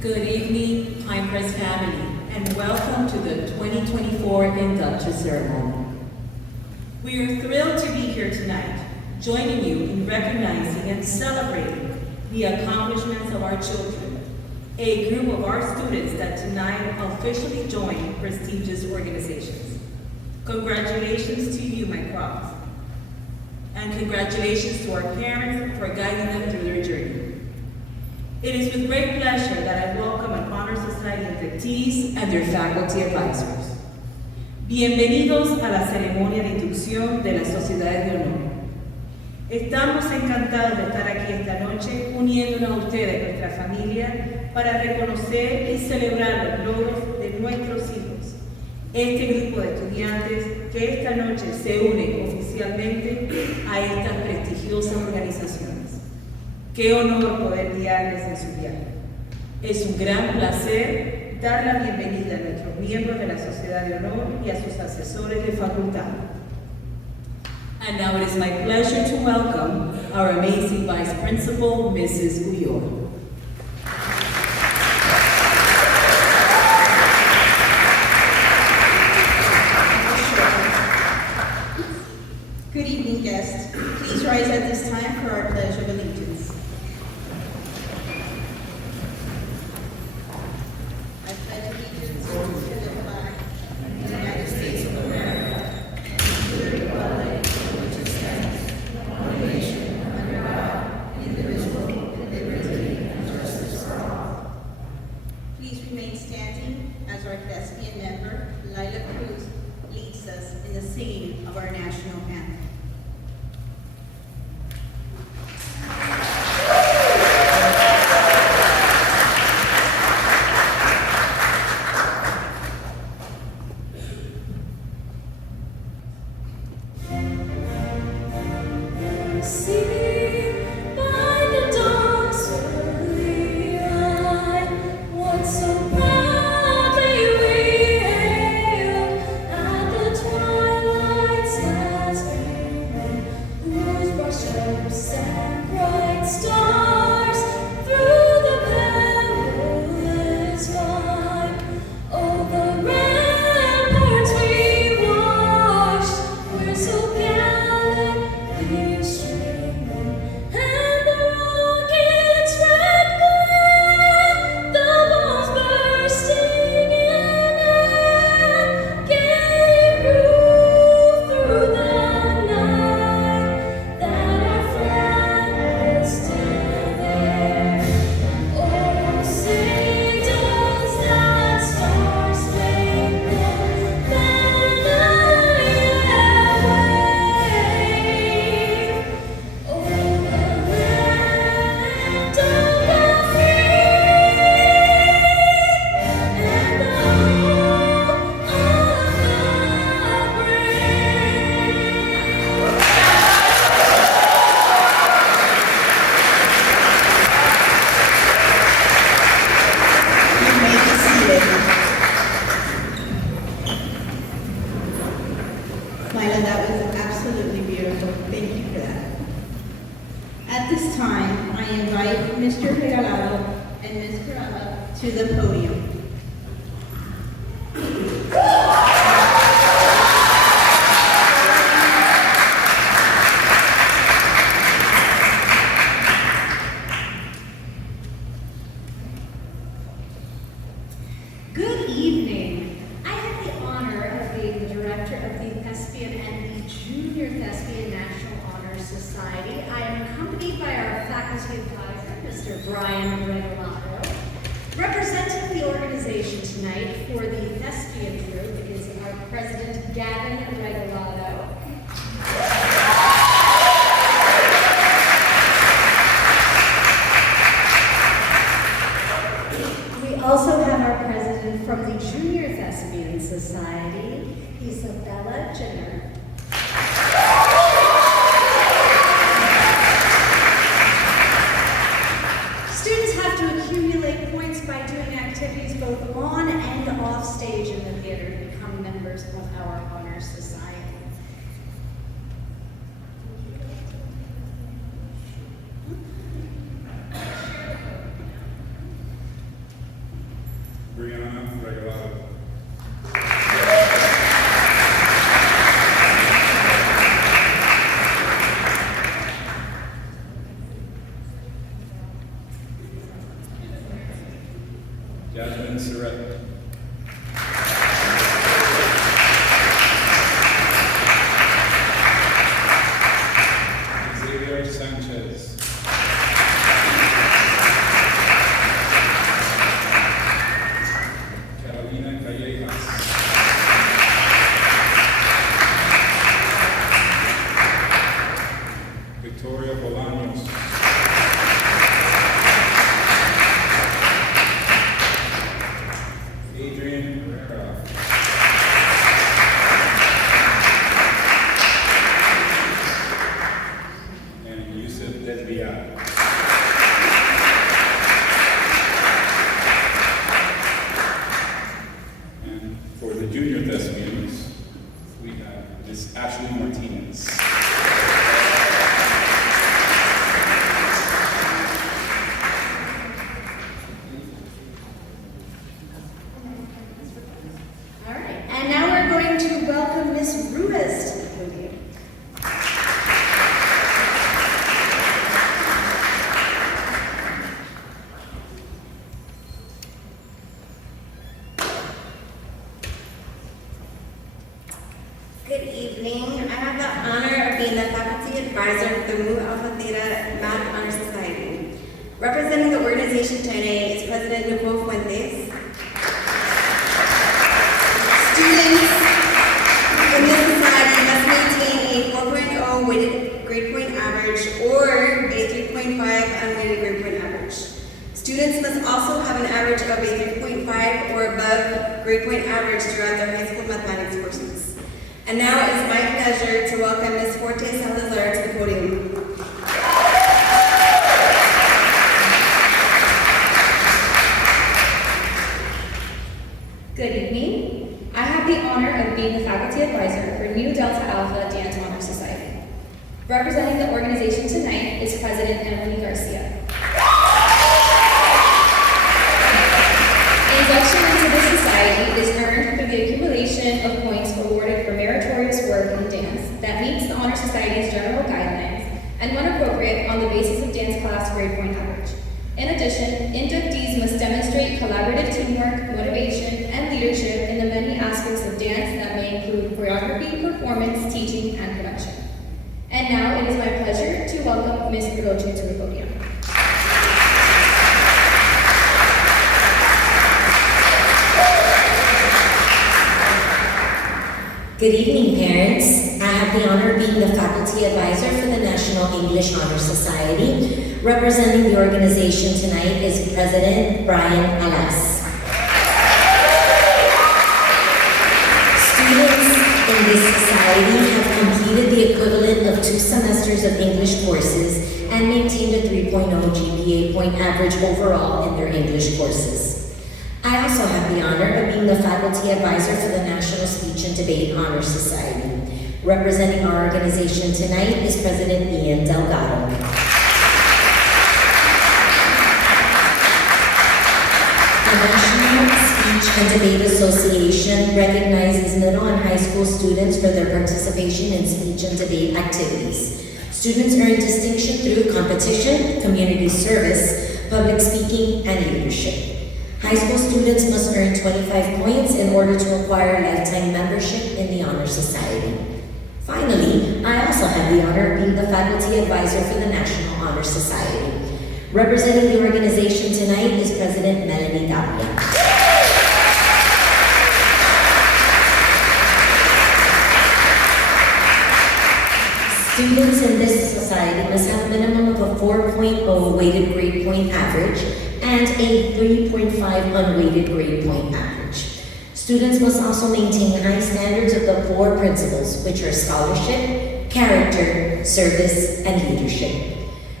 Good evening, Pine Press family, and welcome to the 2024 Induction Ceremony. We are thrilled to be here tonight, joining you in recognizing and celebrating the accomplishments of our children, a group of our students that tonight officially join prestigious organizations. Congratulations to you, my Crocs, and congratulations to our parents for guiding them through their journey. It is with great pleasure that I welcome an Honor Society inductees and their faculty advisors. Bienvenidos a la ceremonia de inducción de las sociedades de honor. Estamos encantados de estar aquí esta noche uniéndonos a ustedes, nuestra familia, para reconocer y celebrar los logros de nuestros hijos. Este grupo de estudiantes que esta noche se unen oficialmente a estas prestigiosas organizaciones. Qué honor poder guiarles en su viaje. Es un gran placer dar la bienvenida a nuestros miembros de la Sociedad de Honor y a sus asesores de facultad. And now it is my pleasure to welcome our amazing Vice Principal, Mrs. Uyor. Good evening, guests. Please rise at this time for our Pledge of Allegiance. I pledge allegiance to the flag of the United States of America and to the republic for which it stands, one nation, under God, indivisible, with liberty and justice for all. Please remain standing as our thespian member, Lila Cruz, leads us in the singing of our national anthem. Myla, that was absolutely beautiful. Thank you for that. At this time, I invite Mr. Regalado and Ms. Carella to the podium. Good evening. I have the honor of being the director of the Thespian and the Junior Thespian National Honor Society. I am accompanied by our faculty advisor, Mr. Brian Regalado. Representing the organization tonight for the Thespian group is our president, Gavin Regalado. We also have our president from the Junior Thespian Society, Isabella Jenner. Students have to accumulate points by doing activities both on and off stage in the theater to become members of our Honor Society. regalado. Jasmine Surratt. Xavier Sanchez. Carolina Callejas. Victoria Bolaños. Adrian Herrera. And Yusuf Desvia. And for the junior thespians, we have Miss Ashley Martinez. All right, and now we're going to welcome Miss Ruiz to the podium. Good evening. I have the honor of being the faculty advisor for the Mu Alpha Theta Math Honor Society. Representing the organization today is President Nicole Fuentes. Students in this society must maintain a 4.0 weighted grade point average or a 3.5 unweighted grade point average. Students must also have an average of a 3.5 or above grade point average throughout their high school mathematics courses. And now it is my pleasure to welcome Ms. Forte Salazar to the podium. Good evening. I have the honor of being the faculty advisor for Nu Delta Alpha Dance Honor Society. Representing the organization tonight is President Emily Garcia. Induction into this society is earned through the accumulation of points awarded for meritorious work in dance that meets the Honor Society's general guidelines and, when appropriate, on the basis of dance class grade point average. In addition, inductees must demonstrate collaborative teamwork, motivation, and leadership in the many aspects of dance that may include choreography, performance, teaching, and production. And now it is my pleasure to welcome Ms. Roche to the podium. Good evening, parents. I have the honor of being the faculty advisor for the National English Honor Society. Representing the organization tonight is President Brian Alas. Students in this society have completed the equivalent of 2 semesters of English courses and maintained a 3.0 GPA point average overall in their English courses. I also have the honor of being the faculty advisor for the National Speech and Debate Honor Society. Representing our organization tonight is President Ian Delgado. The National Speech and Debate Association recognizes middle and high school students for their participation in speech and debate activities. Students earn distinction through competition, community service, public speaking, and leadership. High school students must earn 25 points in order to acquire lifetime membership in the Honor Society. Finally, I also have the honor of being the faculty advisor for the National Honor Society. Representing the organization tonight is President Melanie Tapia. Students in this society must have a minimum of a 4.0 weighted grade point average and a 3.5 unweighted grade point average. Students must also maintain high standards of the 4 principles, which are scholarship, character, service, and leadership.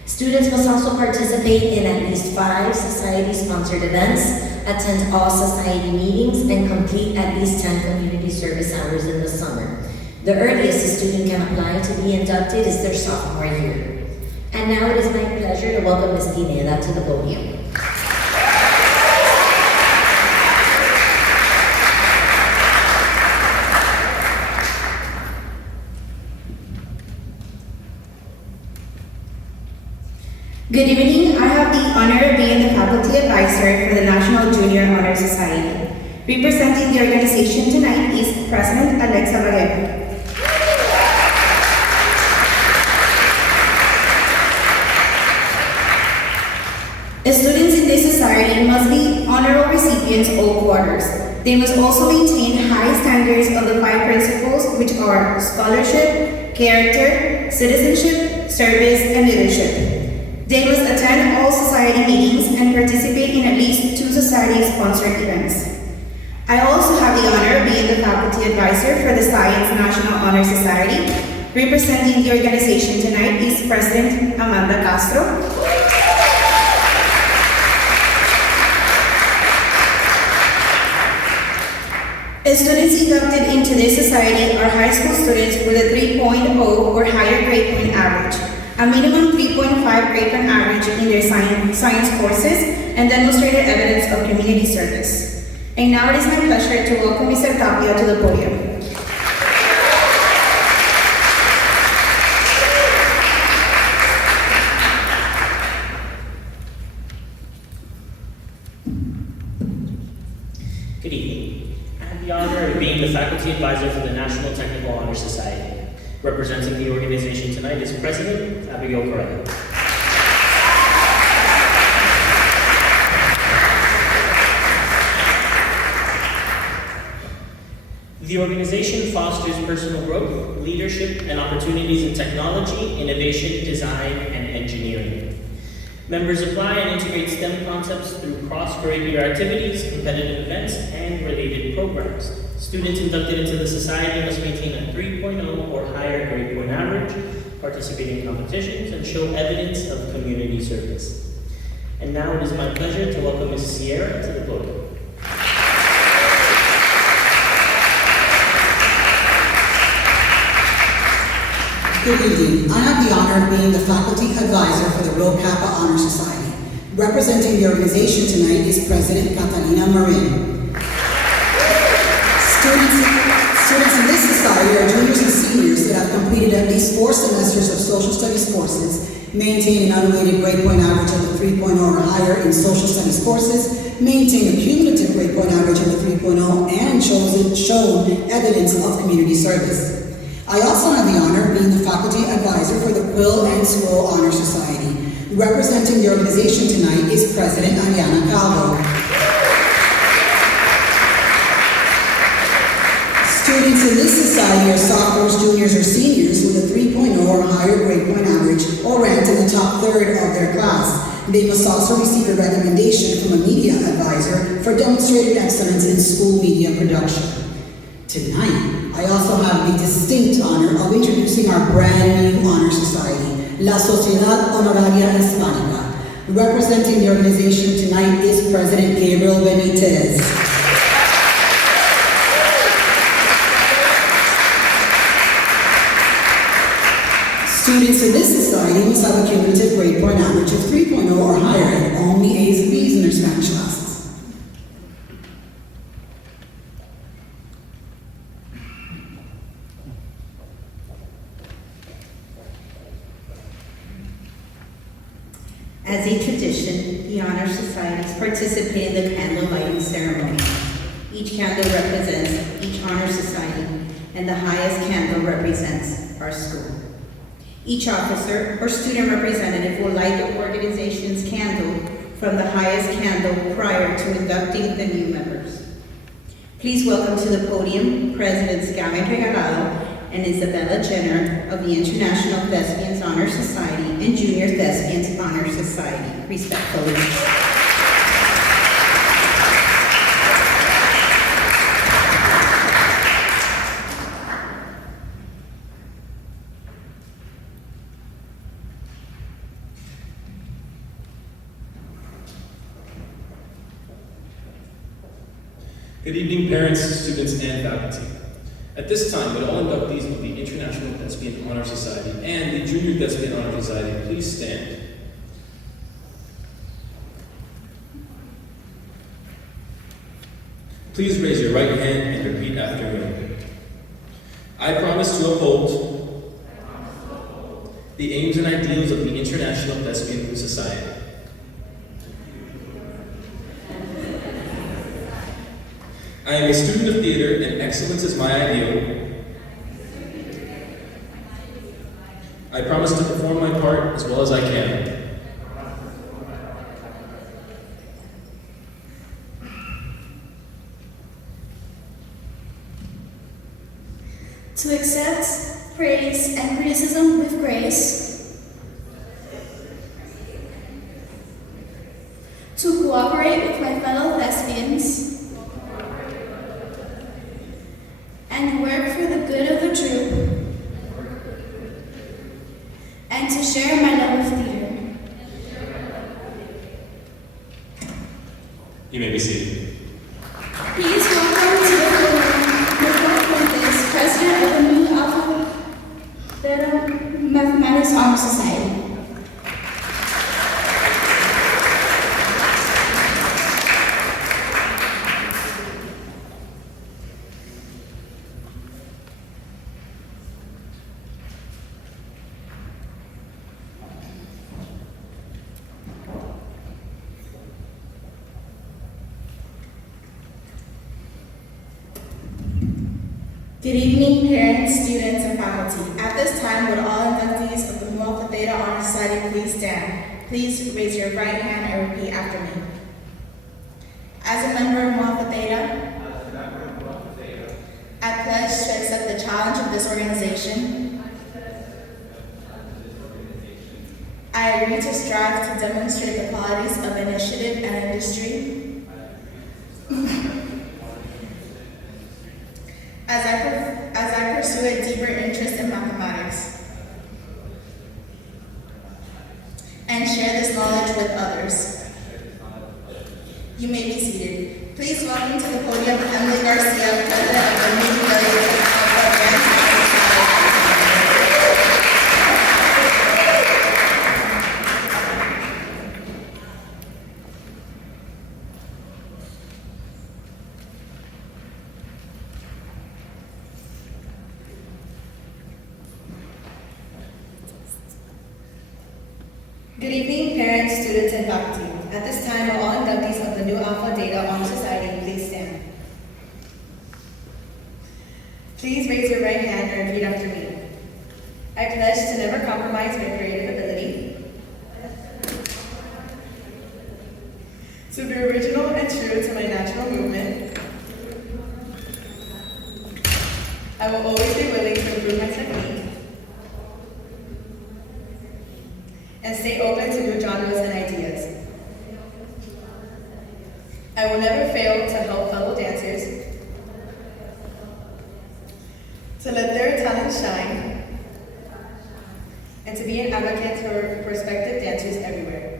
Students must also participate in at least 5 society-sponsored events, attend all society meetings, and complete at least 10 community service hours in the summer. The earliest a student can apply to be inducted is their sophomore year. And now it is my pleasure to welcome Ms. Pineda to the podium. Good evening. I have the honor of being the faculty advisor for the National Junior Honor Society. Representing the organization tonight is President Alexa Valero. Students in this society must be honorable recipients all quarters. They must also maintain high standards of the 5 principles, which are scholarship, character, citizenship, service, and leadership. They must attend all society meetings and participate in at least 2 society-sponsored events. I also have the honor of being the faculty advisor for the Science National Honor Society. Representing the organization tonight is President Amanda Castro. Students inducted into this society are high school students with a 3.0 or higher grade point average, a minimum 3.5 grade point average in their science courses, and demonstrated evidence of community service. And now it is my pleasure to welcome Mr. Tapia to the podium. Good evening. I have the honor of being the faculty advisor for the National Technical Honor Society. Representing the organization tonight is President Abigail Correa. The organization fosters personal growth, leadership, and opportunities in technology, innovation, design, and engineering. Members apply and integrate STEM concepts through cross-curricular activities, competitive events, and related programs. Students inducted into the society must maintain a 3.0 or higher grade point average, participate in competitions, and show evidence of community service. And now it is my pleasure to welcome Ms. Sierra to the podium. Good evening. I have the honor of being the faculty advisor for the Rho Kappa Honor Society. Representing the organization tonight is President Catalina Marin. Students in this society are juniors and seniors that have completed at least 4 semesters of social studies courses, maintain an unweighted grade point average of a 3.0 or higher in social studies courses, maintain a cumulative grade point average of a 3.0, and shown evidence of community service. I also have the honor of being the faculty advisor for the Quill and Swirl Honor Society. Representing the organization tonight is President Ariana Calvo. Students in this society are sophomores, juniors, or seniors with a 3.0 or higher grade point average or ranked in the top third of their class. They must also receive a recommendation from a media advisor for demonstrated excellence in school media production. Tonight, I also have the distinct honor of introducing our brand new honor society, La Sociedad Honoraria Hispánica. Representing the organization tonight is President Gabriel Benitez. Students in this society must have a cumulative grade point average of 3.0 or higher and only A's and B's in their Spanish classes. As a tradition, the Honor Societies participate in the candle lighting ceremony. Each candle represents each Honor Society, and the highest candle represents our school. Each officer or student representative will light the organization's candle from the highest candle prior to inducting the new members. Please welcome to the podium Presidents Gavin Regalado and Isabella Jenner of the International Thespians Honor Society and Junior Thespians Honor Society, respectfully. Good evening, parents, students, and faculty. At this time, would all inductees of the International Thespian Honor Society and the Junior Thespian Honor Society please stand? Please raise your right hand and repeat after me. I promise to uphold the aims and ideals of the International Thespian Society. I am a student of theater and excellence is my ideal. I promise to perform my part as well as I can. To accept praise and criticism with grace. To cooperate with my fellow thespians. And work for the good of the troupe. And to share my love of theater. You may be seated. Please welcome to the podium, President of the New Alpha Theta Mathematics Honor Society. Good evening, parents, students, and faculty. At this time, would all inductees of the Mu Alpha Theta Honor Society please stand? Please raise your right hand and repeat after me. As a member of Mu Alpha Theta, I pledge to accept the challenge of this organization. I agree to strive to demonstrate the qualities of initiative and industry. As I pursue a deeper interest in mathematics and share this knowledge with others. You may be seated. Please welcome to the podium Emily Garcia, President of the New Village Alpha Society. Good evening, parents, students, and faculty. At this time, will all inductees of the New Alpha Theta Honor Society please stand? Please raise your right hand and repeat after me. I pledge to never compromise my creative ability, to be original and true to my natural movement. I will always be willing to improve my technique and stay open to new genres and ideas. I will never fail to help fellow dancers to let their talents shine and to be an advocate for prospective dancers everywhere.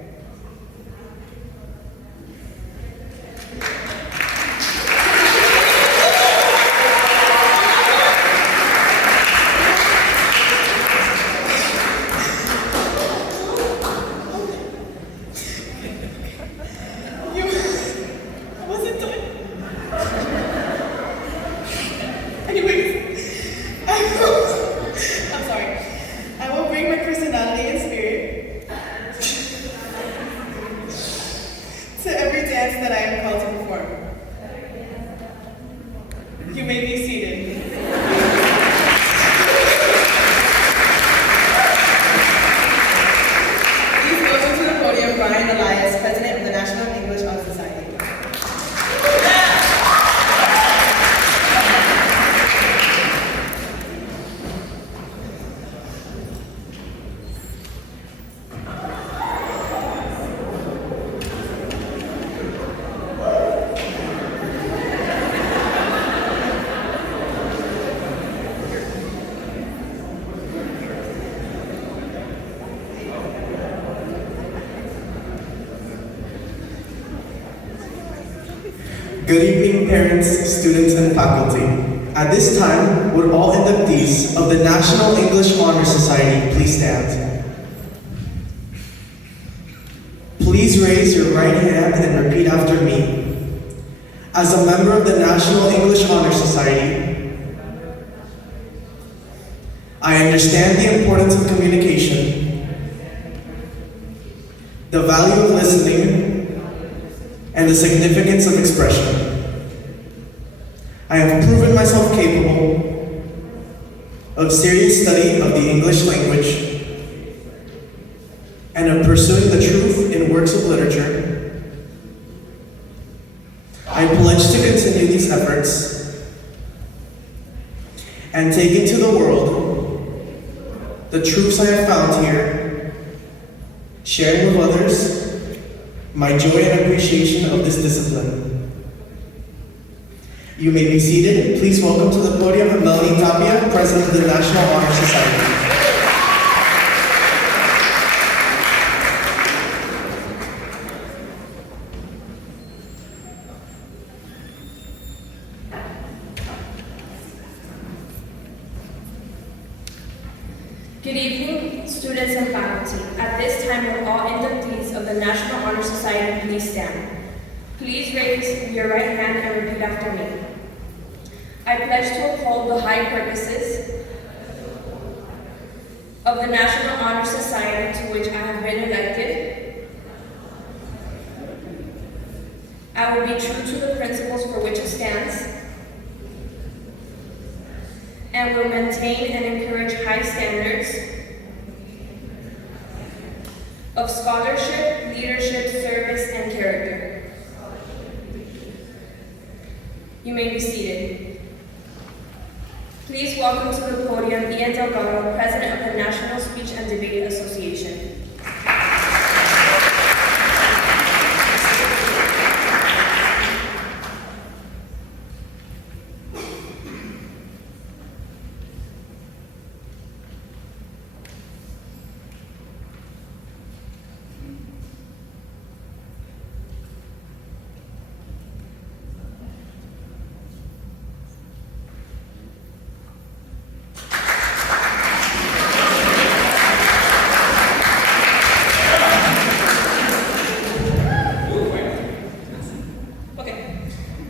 Good evening, parents, students, and faculty. At this time, would all inductees of the National English Honor Society please stand? Please raise your right hand and repeat after me. As a member of the National English Honor Society, I understand the importance of communication, the value of listening, and the significance of expression. I have proven myself capable of serious study of the English language and of pursuing the truth in works of literature. I pledge to continue these efforts and take into the world the truths I have found here, sharing with others my joy and appreciation of this discipline. You may be seated. Please welcome to the podium Melanie Tapia, President of the National Honor Society. Good evening, students and faculty. At this time, will all inductees of the National Honor Society please stand? Please raise your right hand and repeat after me. I pledge to uphold the high purposes of the National Honor Society to which I have been elected. I will be true to the principles for which it stands and will maintain and encourage high standards of scholarship, leadership, service, and character. You may be seated. Please welcome to the podium Ian Delgado, President of the National Speech and Debate Association.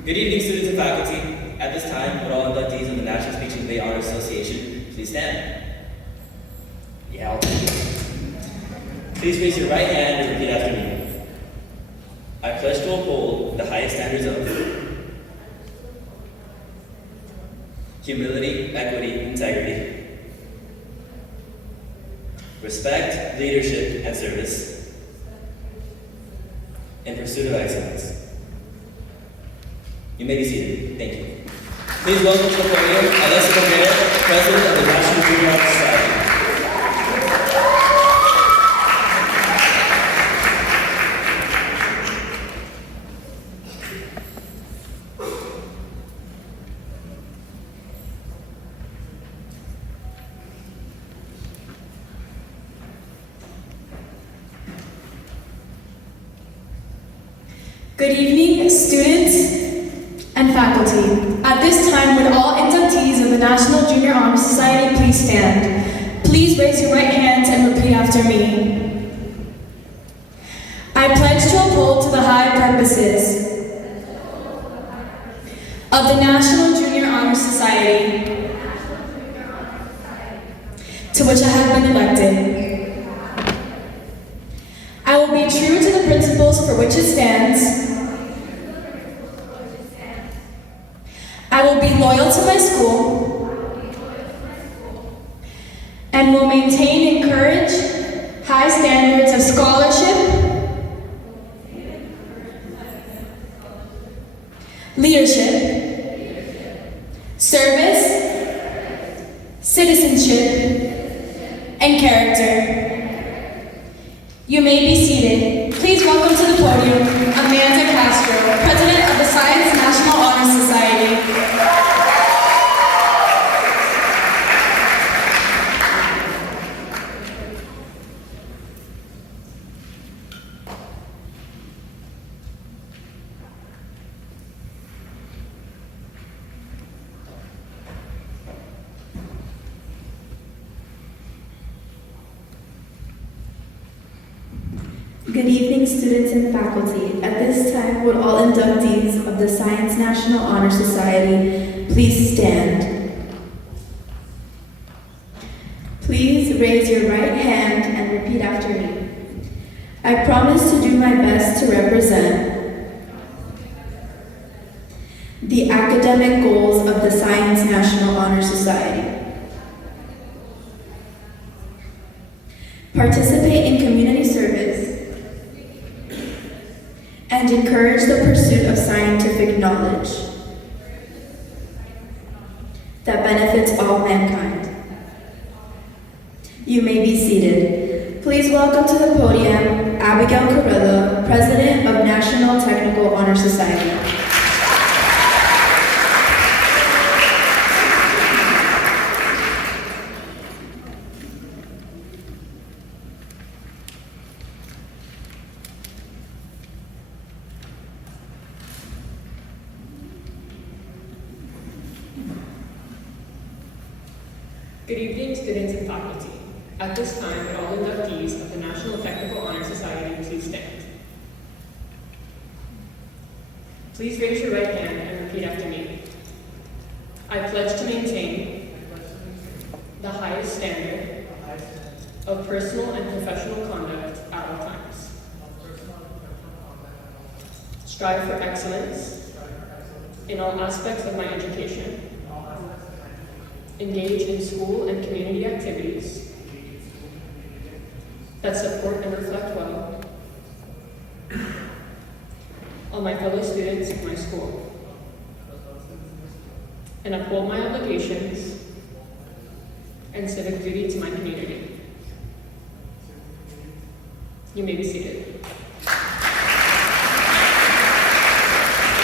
Good evening, students and faculty. At this time, would all inductees of the National Speech and Debate Honor Association please stand? Yeah, I'll take it. Please raise your right hand and repeat after me. I pledge to uphold the highest standards of humility, equity, integrity, respect, leadership, and service in pursuit of excellence. You may be seated. Thank you. Please welcome to the podium Alessa Cabrera, President of the National Junior Honor Society. Good evening, students and faculty. At this time, would all inductees of the National Junior Honor Society please stand? Please raise your right hands and repeat after me. I pledge to uphold to the high purposes of the National Junior Honor Society to which I have been elected. I will be true to the principles for which it stands. I will be loyal to my school and will maintain and encourage high standards of scholarship, leadership, service, citizenship, and character. You may be seated. Please welcome to the podium Amanda Castro, President of the Science National Honor Society. Good evening, students and faculty. At this time, would all inductees of the Science National Honor Society please stand? promise to do my best to represent the academic goals of the Science National Honor Society, participate in community service, and encourage the pursuit of scientific knowledge that benefits all mankind. You may be seated. Please welcome to the podium Abigail Carrillo, President of National Technical Honor Society. Good evening, students and faculty. At this time, would all inductees of the National Technical Honor Society please stand? Please raise your right hand and repeat after me. I pledge to maintain the highest standard of personal and professional conduct at all times. Strive for excellence in all aspects of my education. Engage in school and community activities that support and reflect well on my fellow students in my school, and uphold my obligations and civic duty to my community. You may be seated.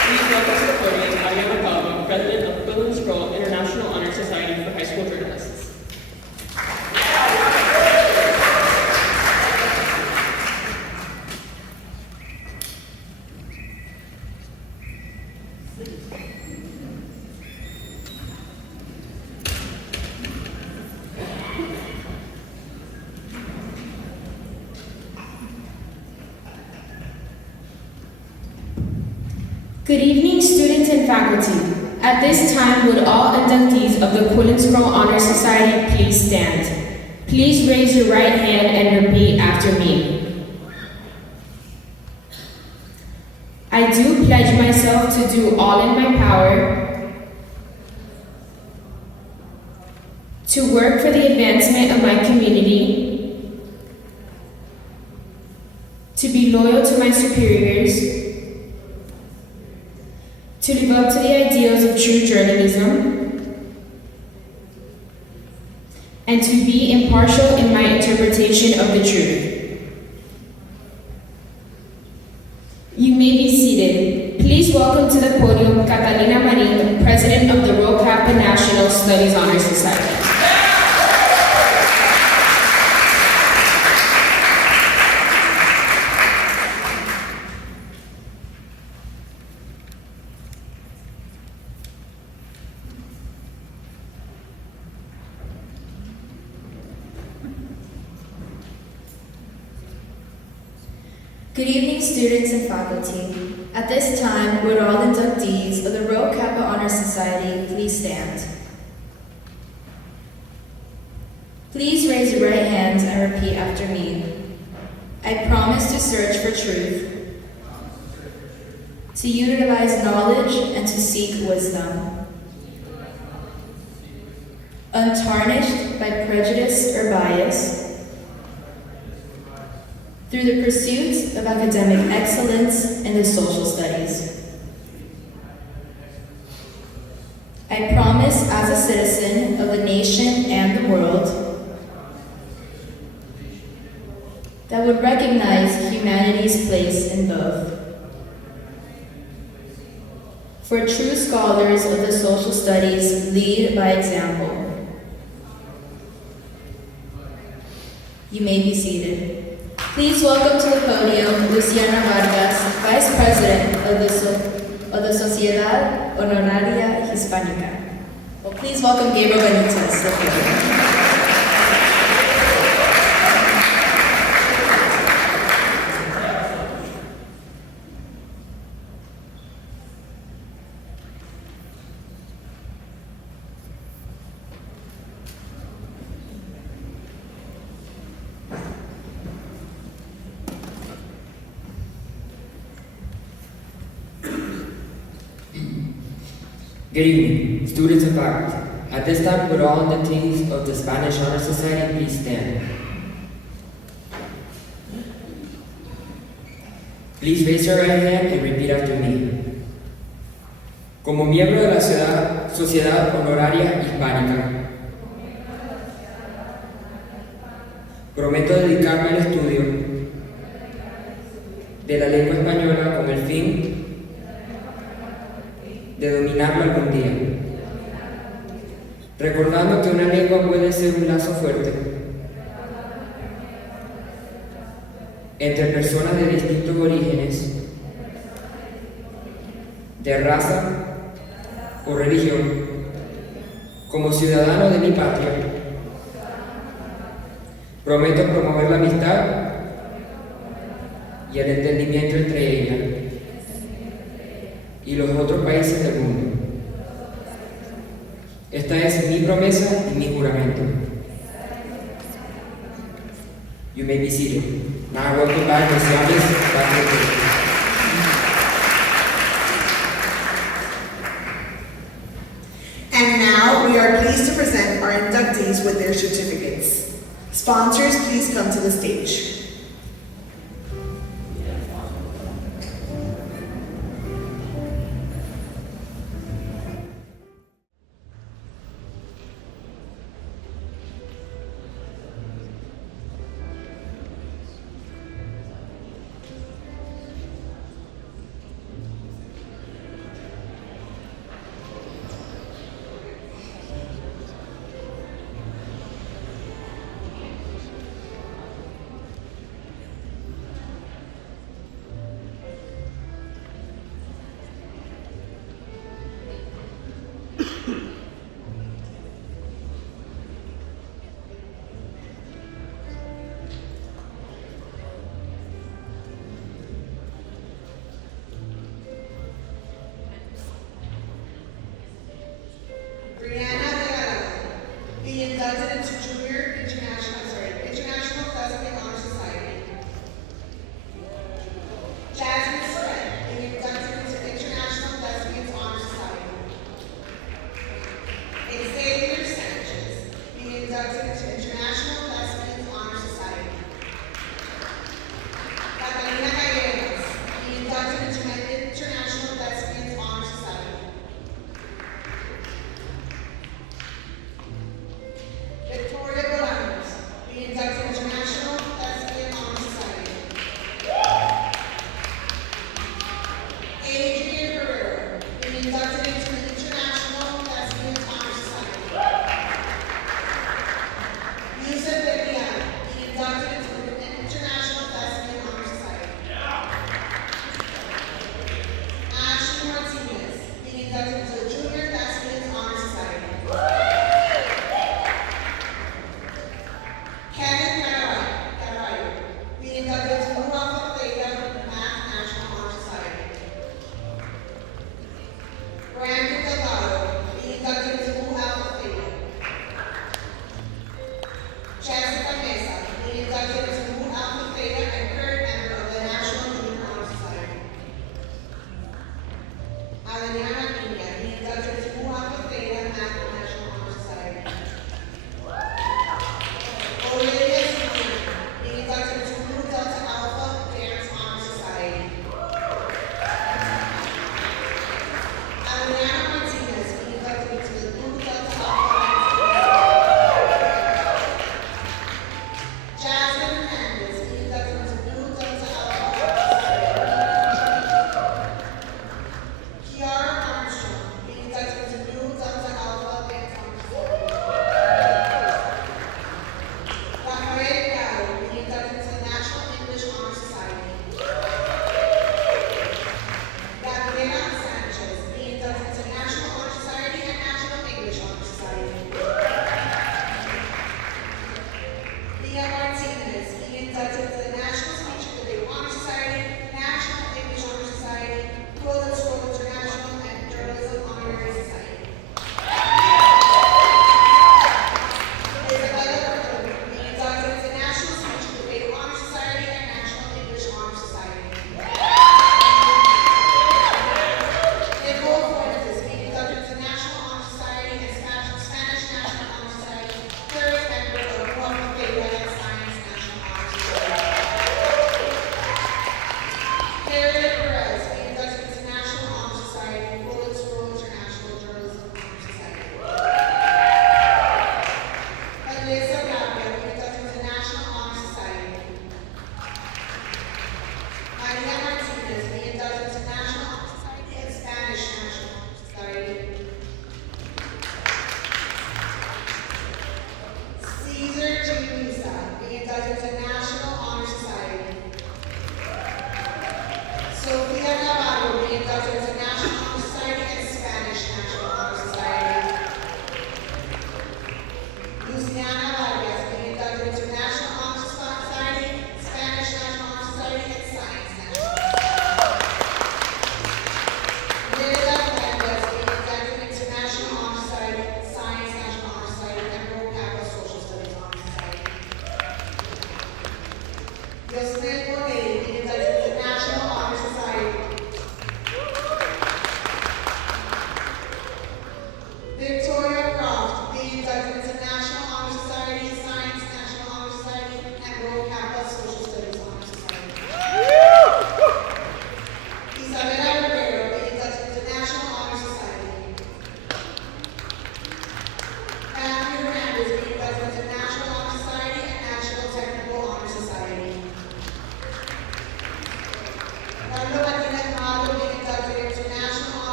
Please welcome to the podium Ariana Calvo, President of Quill and Scroll International Honor Society for High School Journalists. Good evening, students and faculty. At this time, would all inductees of the Quill and Scroll Honor Society please stand? Please raise your right hand and repeat after me. I do pledge myself to do all in my power to work for the advancement of my community, to be loyal to my superiors, to live up to the ideals of true journalism, and to be impartial in my interpretation of the truth. You may be seated. Please welcome to the podium Catalina Marin, President of the Rho Kappa National Studies Honor Society. Good evening, students and faculty. At this time, would all inductees of the Rho Kappa Honor Society please stand? Please raise your right hands and repeat after me. I promise to search for truth, to utilize knowledge and to seek wisdom, untarnished by prejudice or bias, through the pursuit of academic excellence in the social studies. I promise as a citizen of the nation and the world that would recognize humanity's place in both. For true scholars of the social studies lead by example. You may be seated. Please welcome to the podium Luciana Vargas, Vice President of the Sociedad Honoraria Hispánica. Well, please welcome Gabriel Benitez to the podium. Good evening, students and faculty. At this time, would all inductees of the Spanish Honor Society please stand? Please raise your right hand and repeat after me. Como miembro de la Sociedad Honoraria Hispánica, prometo dedicarme al estudio de la lengua española con el fin de dominarlo algún día, recordando que una lengua puede ser un lazo fuerte entre personas de distintos orígenes, de raza o religión. Como ciudadano de mi patria, prometo promover la amistad y el entendimiento entre ella y los otros países del mundo. Esta es mi promesa y mi juramento. You may be seated. Now welcome back Ms. Yanis, Dr. And now we are pleased to present our inductees with their certificates. Sponsors, please come to the stage.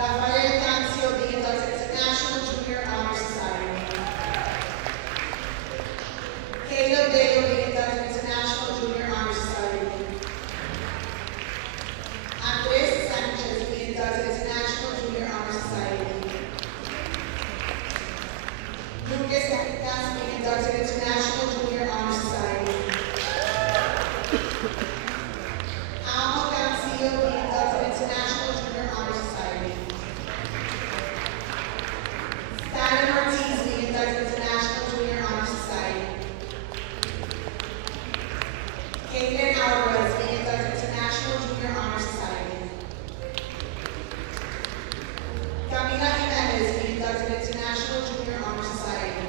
Rafael Cancio being inducted into National Junior Honor Society. Caleb Dale being inducted into National Junior Honor Society. Andres Sanchez being inducted into National Junior Honor Society. Lucas Enriquez being inducted into National Junior Honor Society. Alma Cancio being inducted into National Junior Honor Society. Stanley Ortiz being inducted into National Junior Honor Society. Caitlin Alvarez being inducted into National Junior Honor Society. Camila Jimenez being inducted into National Junior Honor Society.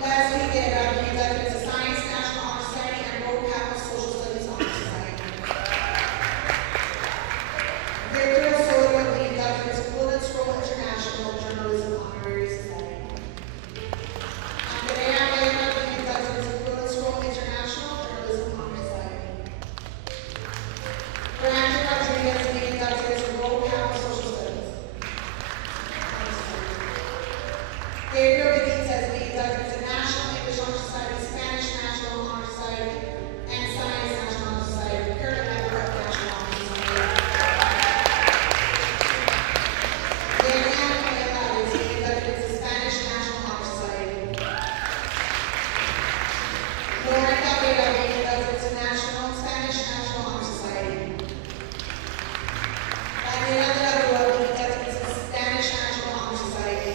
Leslie Guerra being inducted into Science National Honor Society and Rhode Capital Social Studies Honor Society. Victor Osorio being inducted into Golden Scroll International Journalism Honorary Society. Andrea Vega being inducted into Golden Scroll International Journalism Honor Society. Brandon Rodriguez being inducted into Rhode Capital Social Studies. Gabriel Benitez being inducted into National English Honor Society, Spanish National Honor Society, and Science National Honor Society. Current member of National Honor Society. Daniel Mayalares being inducted into Spanish National Honor Society. Lauren Cabrera being inducted into Spanish National Honor Society. Daniela de la Rua being inducted into Spanish National Honor Society.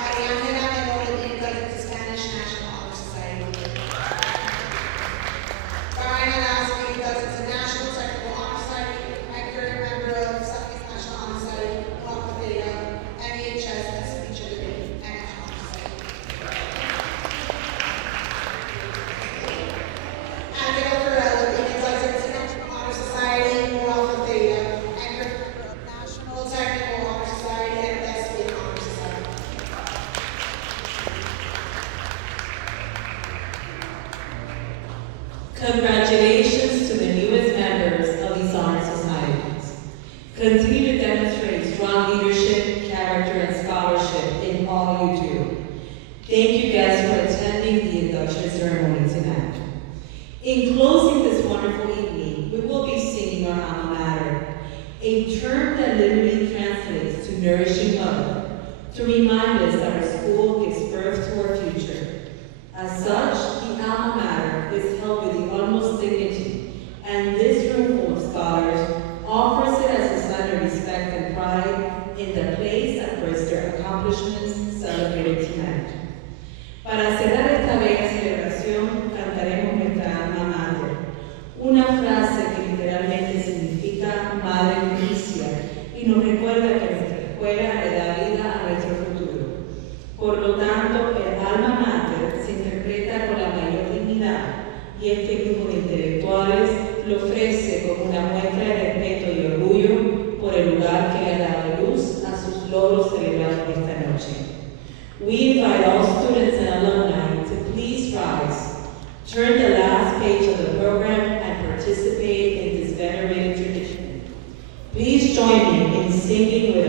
Mariana Mendoza being inducted into Spanish National Honor Society. Brian Alas being inducted into National Technical Honor Society and current member of Southeast National Honor Society, Alpha Theta, MEHS, and Speech and Debate, and National Honor Society. Angela Corella being inducted into National Honor Society, Alpha Theta, and current member of National Technical Honor Society and Thespian Honor Society. Congratulations to the newest members of these honor societies. Continue to demonstrate strong leadership, character, and scholarship in all you do. Thank you guys for attending the induction ceremony tonight. In closing this wonderful evening, we will be singing our alma mater, a term that literally translates to nourishing mother, to remind us that our school gives birth to our future. As such, the alma mater is held with the utmost dignity, and this room full of scholars offers it as a sign of respect and pride in the place that births their accomplishments celebrated tonight. Para cerrar esta bella celebración, cantaremos nuestra alma mater, una frase que literalmente significa Madre Inicia y nos recuerda que nuestra escuela le da vida a nuestro futuro. Por lo tanto, el alma mater se interpreta con la mayor dignidad y este grupo de intelectuales lo ofrece como una muestra de respeto y orgullo por el lugar que le ha dado luz a sus logros celebrados esta noche. We invite all students and alumni to please rise, turn the last page of the program, and participate in this venerated tradition. Please join me in singing with